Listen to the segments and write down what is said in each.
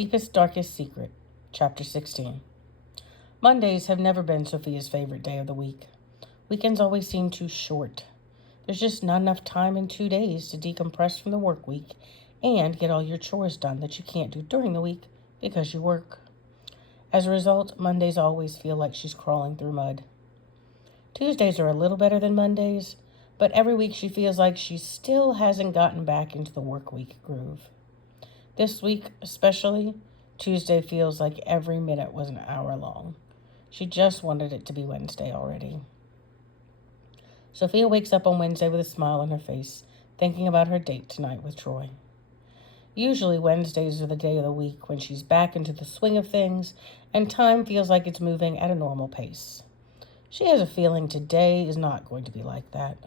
Deepest, Darkest Secret, Chapter 16. Mondays have never been Sophia's favorite day of the week. Weekends always seem too short. There's just not enough time in 2 days to decompress from the work week and get all your chores done that you can't do during the week because you work. As a result, Mondays always feel like she's crawling through mud. Tuesdays are a little better than Mondays, but every week she feels like she still hasn't gotten back into the work week groove. This week, especially, Tuesday feels like every minute was an hour long. She just wanted it to be Wednesday already. Sophia wakes up on Wednesday with a smile on her face, thinking about her date tonight with Troy. Usually Wednesdays are the day of the week when she's back into the swing of things and time feels like it's moving at a normal pace. She has a feeling today is not going to be like that.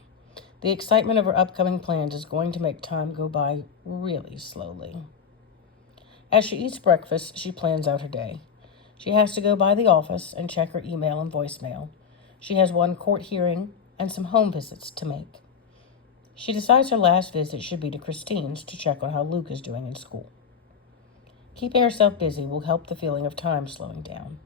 The excitement of her upcoming plans is going to make time go by really slowly. As she eats breakfast, she plans out her day. She has to go by the office and check her email and voicemail. She has one court hearing and some home visits to make. She decides her last visit should be to Christine's to check on how Luke is doing in school. Keeping herself busy will help the feeling of time slowing down.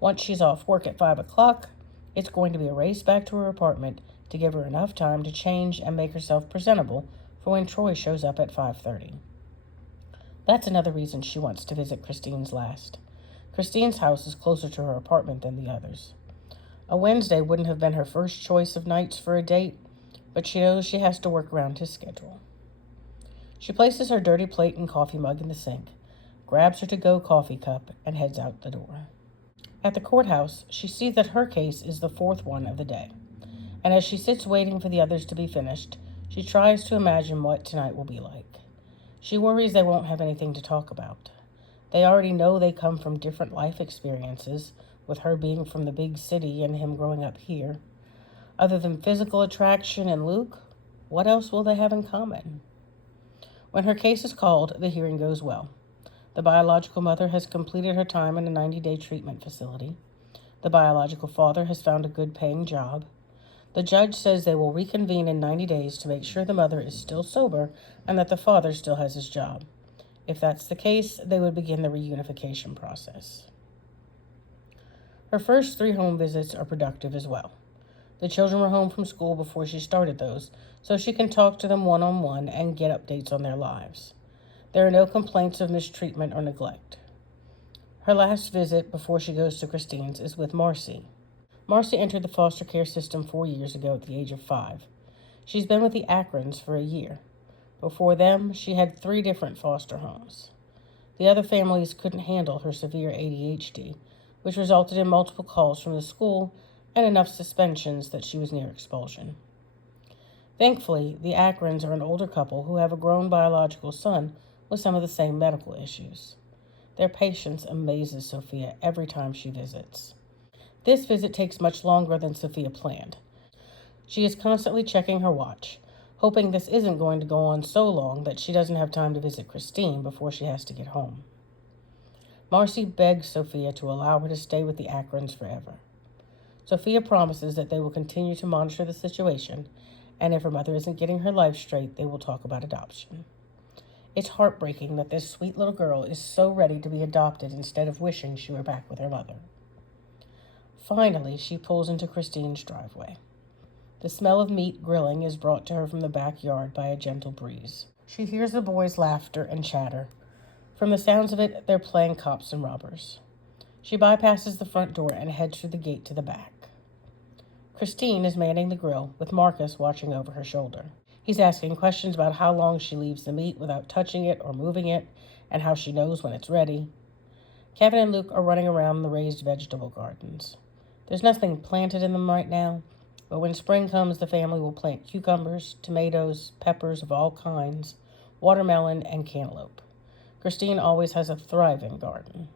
Once she's off work at 5 o'clock, it's going to be a race back to her apartment to give her enough time to change and make herself presentable for when Troy shows up at 5:30. That's another reason she wants to visit Christine's last. Christine's house is closer to her apartment than the others. A Wednesday wouldn't have been her first choice of nights for a date, but she knows she has to work around his schedule. She places her dirty plate and coffee mug in the sink, grabs her to-go coffee cup, and heads out the door. At the courthouse, she sees that her case is the fourth one of the day, and as she sits waiting for the others to be finished, she tries to imagine what tonight will be like. She worries they won't have anything to talk about. They already know they come from different life experiences, with her being from the big city and him growing up here. Other than physical attraction and Luke, what else will they have in common? When her case is called, the hearing goes well. The biological mother has completed her time in a 90-day treatment facility. The biological father has found a good-paying job. The judge says they will reconvene in 90 days to make sure the mother is still sober and that the father still has his job. If that's the case, they would begin the reunification process. Her first 3 home visits are productive as well. The children were home from school before she started those, so she can talk to them one-on-one and get updates on their lives. There are no complaints of mistreatment or neglect. Her last visit before she goes to Christine's is with Marcy. Marcy entered the foster care system 4 years ago at the age of 5. She's been with the Akrons for a year. Before them, she had 3 different foster homes. The other families couldn't handle her severe ADHD, which resulted in multiple calls from the school and enough suspensions that she was near expulsion. Thankfully, the Akrons are an older couple who have a grown biological son with some of the same medical issues. Their patience amazes Sophia every time she visits. This visit takes much longer than Sophia planned. She is constantly checking her watch, hoping this isn't going to go on so long that she doesn't have time to visit Christine before she has to get home. Marcy begs Sophia to allow her to stay with the Akrons forever. Sophia promises that they will continue to monitor the situation, and if her mother isn't getting her life straight, they will talk about adoption. It's heartbreaking that this sweet little girl is so ready to be adopted instead of wishing she were back with her mother. Finally, she pulls into Christine's driveway. The smell of meat grilling is brought to her from the backyard by a gentle breeze. She hears the boys' laughter and chatter. From the sounds of it, they're playing cops and robbers. She bypasses the front door and heads through the gate to the back. Christine is manning the grill, with Marcus watching over her shoulder. He's asking questions about how long she leaves the meat without touching it or moving it, and how she knows when it's ready. Kevin and Luke are running around the raised vegetable gardens. There's nothing planted in them right now, but when spring comes, the family will plant cucumbers, tomatoes, peppers of all kinds, watermelon, and cantaloupe. Christine always has a thriving garden.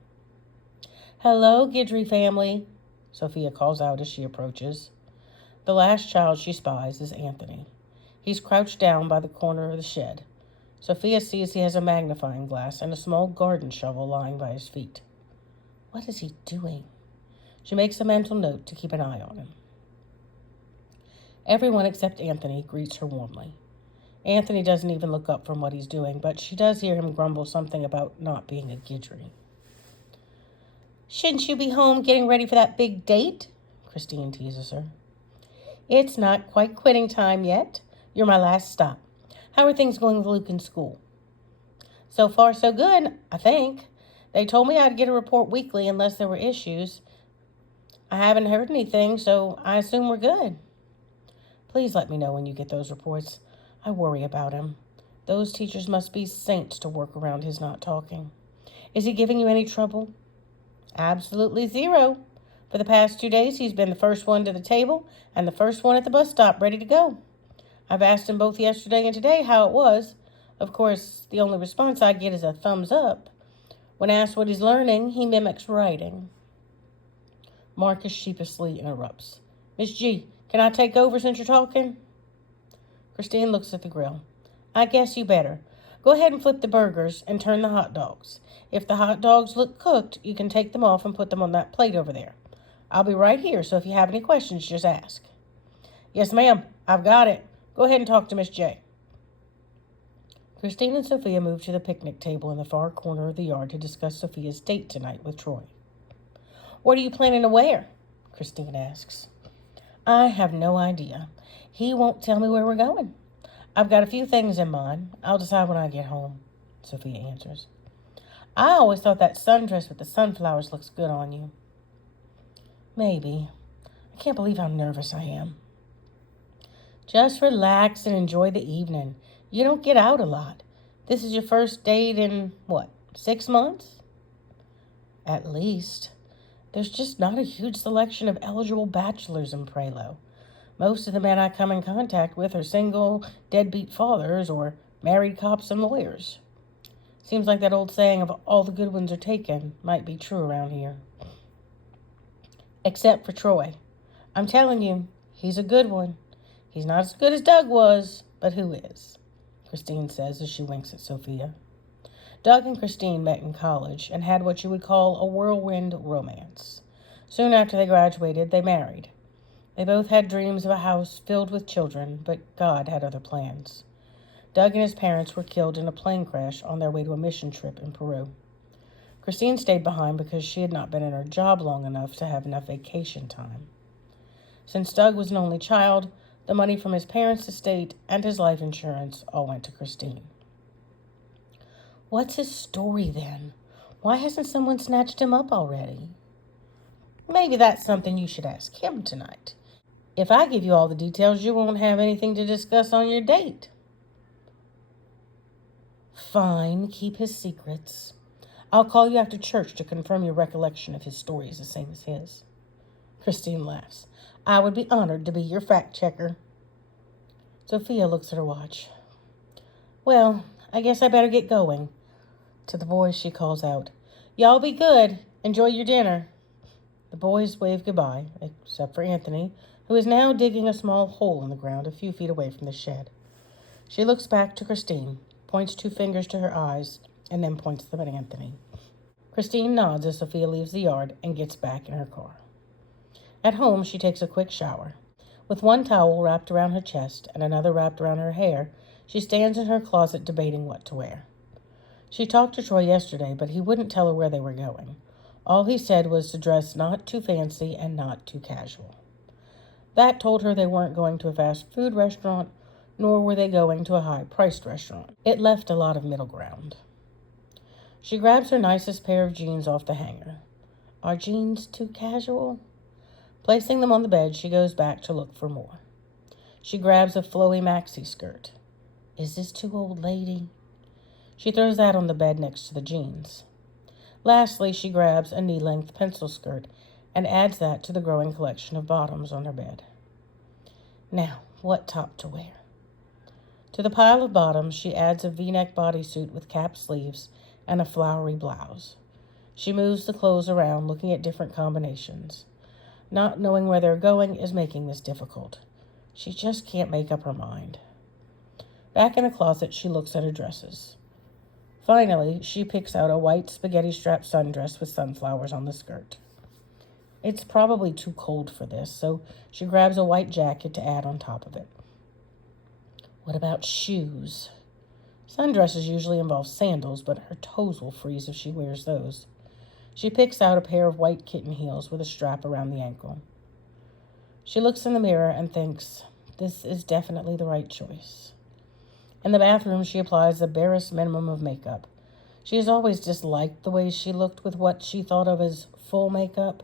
"Hello, Guidry family," Sophia calls out as she approaches. The last child she spies is Anthony. He's crouched down by the corner of the shed. Sophia sees he has a magnifying glass and a small garden shovel lying by his feet. What is he doing? She makes a mental note to keep an eye on him. Everyone except Anthony greets her warmly. Anthony doesn't even look up from what he's doing, but she does hear him grumble something about not being a Guidry. Shouldn't you be home getting ready for that big date? Christine teases her. It's not quite quitting time yet. You're my last stop. How are things going with Luke in school? So far, so good, I think. They told me I'd get a report weekly unless there were issues. I haven't heard anything, so I assume we're good. Please let me know when you get those reports. I worry about him. Those teachers must be saints to work around his not talking. Is he giving you any trouble? Absolutely zero. For the past 2 days, he's been the first one to the table and the first one at the bus stop ready to go. I've asked him both yesterday and today how it was. Of course, the only response I get is a thumbs up. When asked what he's learning, he mimics writing. Marcus sheepishly interrupts. Miss G, can I take over since you're talking? Christine looks at the grill. I guess you better. Go ahead and flip the burgers and turn the hot dogs. If the hot dogs look cooked, you can take them off and put them on that plate over there. I'll be right here, so if you have any questions, just ask. Yes, ma'am. I've got it. Go ahead and talk to Miss J. Christine and Sophia move to the picnic table in the far corner of the yard to discuss Sophia's date tonight with Troy. What are you planning to wear? Christine asks. I have no idea. He won't tell me where we're going. I've got a few things in mind. I'll decide when I get home, Sophia answers. I always thought that sundress with the sunflowers looks good on you. Maybe. I can't believe how nervous I am. Just relax and enjoy the evening. You don't get out a lot. This is your first date in, 6 months? At least. There's just not a huge selection of eligible bachelors in Pralo. Most of the men I come in contact with are single, deadbeat fathers or married cops and lawyers. Seems like that old saying of all the good ones are taken might be true around here. Except for Troy. I'm telling you, he's a good one. He's not as good as Doug was, but who is? Christine says as she winks at Sophia. Doug and Christine met in college and had what you would call a whirlwind romance. Soon after they graduated, they married. They both had dreams of a house filled with children, but God had other plans. Doug and his parents were killed in a plane crash on their way to a mission trip in Peru. Christine stayed behind because she had not been in her job long enough to have enough vacation time. Since Doug was an only child, the money from his parents' estate and his life insurance all went to Christine. What's his story then? Why hasn't someone snatched him up already? Maybe that's something you should ask him tonight. If I give you all the details, you won't have anything to discuss on your date. Fine, keep his secrets. I'll call you after church to confirm your recollection if his story is the same as his. Christine laughs. I would be honored to be your fact checker. Sophia looks at her watch. Well, I guess I better get going. To the boys, she calls out, Y'all be good. Enjoy your dinner. The boys wave goodbye, except for Anthony, who is now digging a small hole in the ground a few feet away from the shed. She looks back to Christine, points 2 fingers to her eyes, and then points them at Anthony. Christine nods as Sophia leaves the yard and gets back in her car. At home, she takes a quick shower. With one towel wrapped around her chest and another wrapped around her hair, she stands in her closet debating what to wear. She talked to Troy yesterday, but he wouldn't tell her where they were going. All he said was to dress not too fancy and not too casual. That told her they weren't going to a fast food restaurant, nor were they going to a high-priced restaurant. It left a lot of middle ground. She grabs her nicest pair of jeans off the hanger. Are jeans too casual? Placing them on the bed, she goes back to look for more. She grabs a flowy maxi skirt. Is this too old lady? She throws that on the bed next to the jeans. Lastly, she grabs a knee-length pencil skirt and adds that to the growing collection of bottoms on her bed. Now, what top to wear? To the pile of bottoms, she adds a V-neck bodysuit with cap sleeves and a flowery blouse. She moves the clothes around, looking at different combinations. Not knowing where they're going is making this difficult. She just can't make up her mind. Back in the closet, she looks at her dresses. Finally, she picks out a white spaghetti-strap sundress with sunflowers on the skirt. It's probably too cold for this, so she grabs a white jacket to add on top of it. What about shoes? Sundresses usually involve sandals, but her toes will freeze if she wears those. She picks out a pair of white kitten heels with a strap around the ankle. She looks in the mirror and thinks, this is definitely the right choice. In the bathroom, she applies the barest minimum of makeup. She has always disliked the way she looked with what she thought of as full makeup.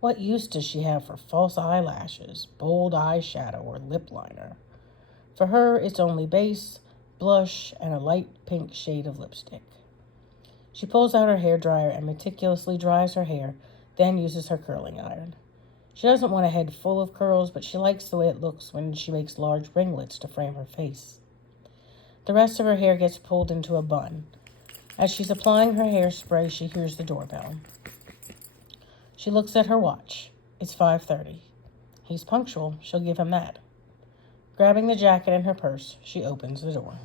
What use does she have for false eyelashes, bold eyeshadow, or lip liner? For her, it's only base, blush, and a light pink shade of lipstick. She pulls out her hairdryer and meticulously dries her hair, then uses her curling iron. She doesn't want a head full of curls, but she likes the way it looks when she makes large ringlets to frame her face. The rest of her hair gets pulled into a bun. As she's applying her hairspray, she hears the doorbell. She looks at her watch. It's 5:30. He's punctual. She'll give him that. Grabbing the jacket and her purse, she opens the door.